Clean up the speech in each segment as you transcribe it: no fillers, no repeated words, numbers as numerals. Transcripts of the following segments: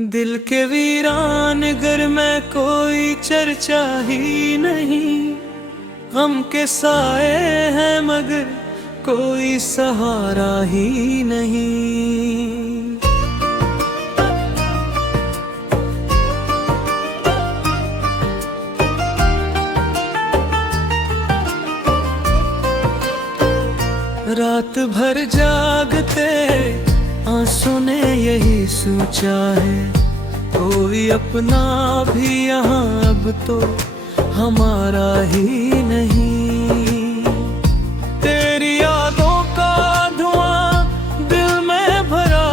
दिल के वीरान घर में कोई चर्चा ही नहीं। गम के साए हैं मगर कोई सहारा ही नहीं। रात भर जागते आंसू ने यही सोचा है, कोई अपना भी यहाँ अब तो हमारा ही नहीं। तेरी यादों का धुआं दिल में भरा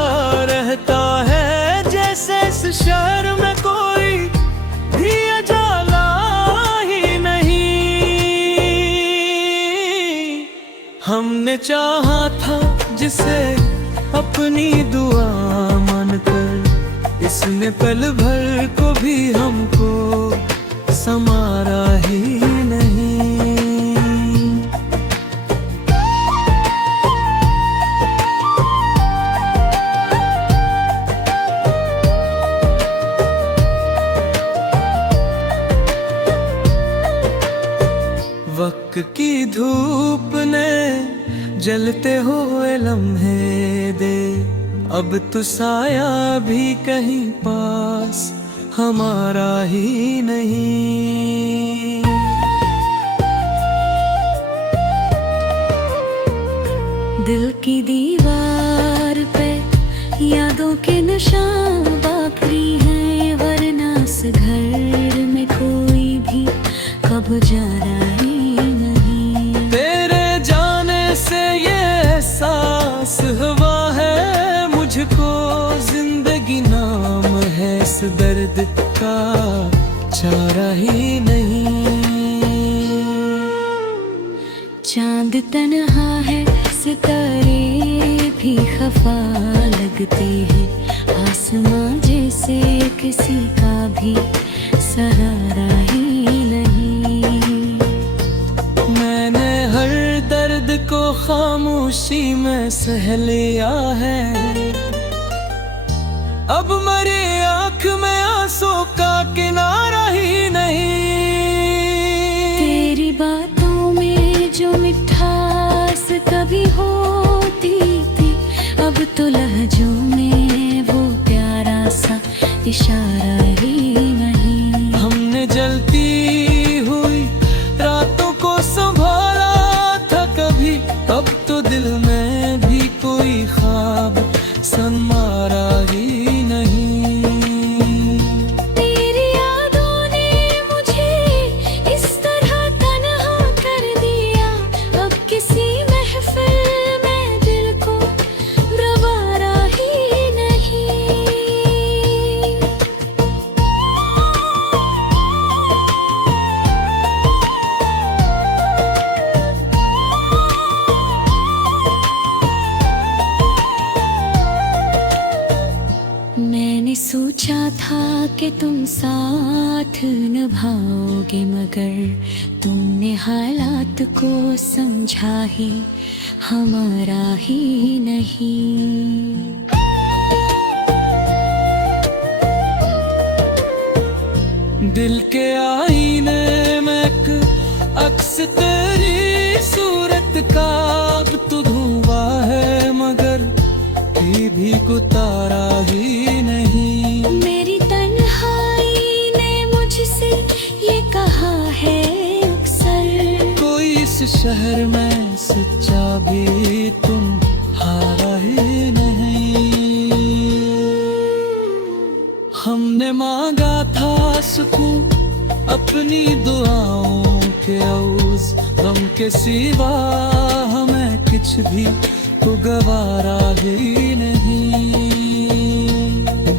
रहता है, जैसे इस शहर में कोई भी उजाला ही नहीं। हमने चाहा था जिसे अपनी दुआ मानकर, इसने पल भर को भी हमको संवारा ही नहीं। वक्त की धूप ने जलते हुए लम्हे दे, अब तो साया भी कहीं पास हमारा ही नहीं। दिल की दीवार पे यादों के निशान बाकी हैं, वरना इस घर में कोई भी कब जा रहा ही नहीं। तेरे जाने से ये एहसास हुआ है मुझको, जिंदगी नाम है इस दर्द का चारा ही नहीं। चांद तन्हा है, सितारे भी खफा लगते हैं, आसमां जैसे किसी का भी सहारा ही नहीं। मैंने हर दर्द को खामोशी में सह लिया है, अब मेरी आँख में आंसू का किनारा ही नहीं। तेरी बातों में जो मिठास कभी होती थी, अब तो लहजों में वो प्यारा सा इशारा ही नहीं। हमने जलती हुई रातों को संभाला था कभी, अब तो दिल में भी कोई ख्वाब सनमारा ही नहीं। तेरी यादों ने मुझे इस तरह तन्हा कर दिया, अब किसी महफिल में दिल को गवारा ही नहीं। मैंने सोचा था कि तुम साथ निभाओगे, मगर तुमने हालात को समझा ही हमारा ही नहीं। दिल के आईने में एक अक्स तेरी सूरत का अब तो धुआं है, मगर भी को तारा ही नहीं। मेरी तन्हाई ने मुझसे ये कहा है अक्सर, कोई इस शहर में सच्चा भी तुम हारा ही नहीं। हमने मांगा था सुकून अपनी दुआओं के औज, गम के सिवा हमें कुछ भी तो गवारा ही नहीं।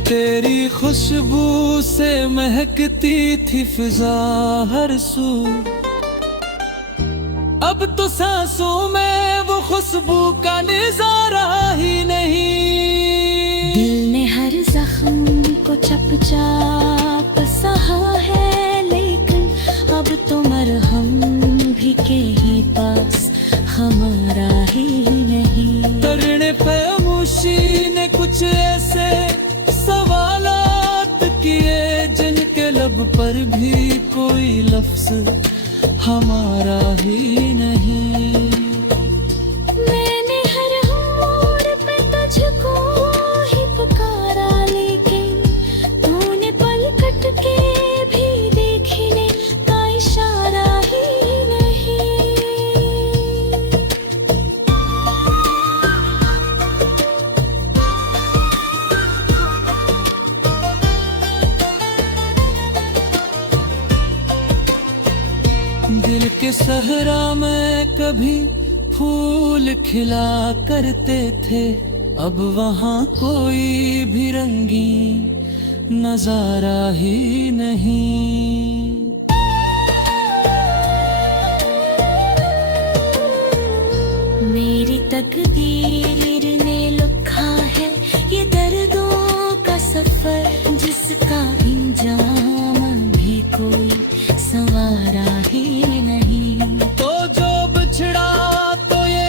तेरी खुशबू से महकती थी फिजा हर सू, अब तो सांसों में वो खुशबू का नजारा ही नहीं। दिल ने हर जख्म को चपचाप सहा है, लेकिन अब तो मरहम भी के ही पास हमारा ही नहीं। तरने पे मुशी ने कुछ ऐसे सवाल पर भी कोई लफ्ज हमारा ही नहीं। मैंने हर मोड़ पे तुझको ही पुकारा, लेकिन तूने पलट के भी देखने का इशारा ही नहीं। दिल के सहरा में कभी फूल खिला करते थे, अब वहाँ कोई भी रंगीन नजारा ही नहीं। मेरी तकदीर ने लिखा है ये दर्दों का सफर, जिसका इंजाम भी कोई संवारा ही नहीं। तो जो बिछड़ा तो ये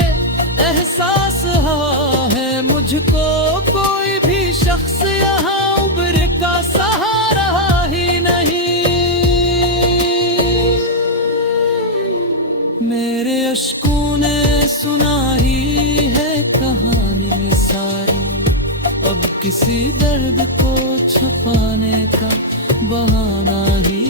एहसास हुआ है मुझको, कोई भी शख्स यहाँ उम्र का सहारा ही नहीं। मेरे अश्कों ने सुनाई है कहानी सारी, अब किसी दर्द को छुपाने का बहाना ही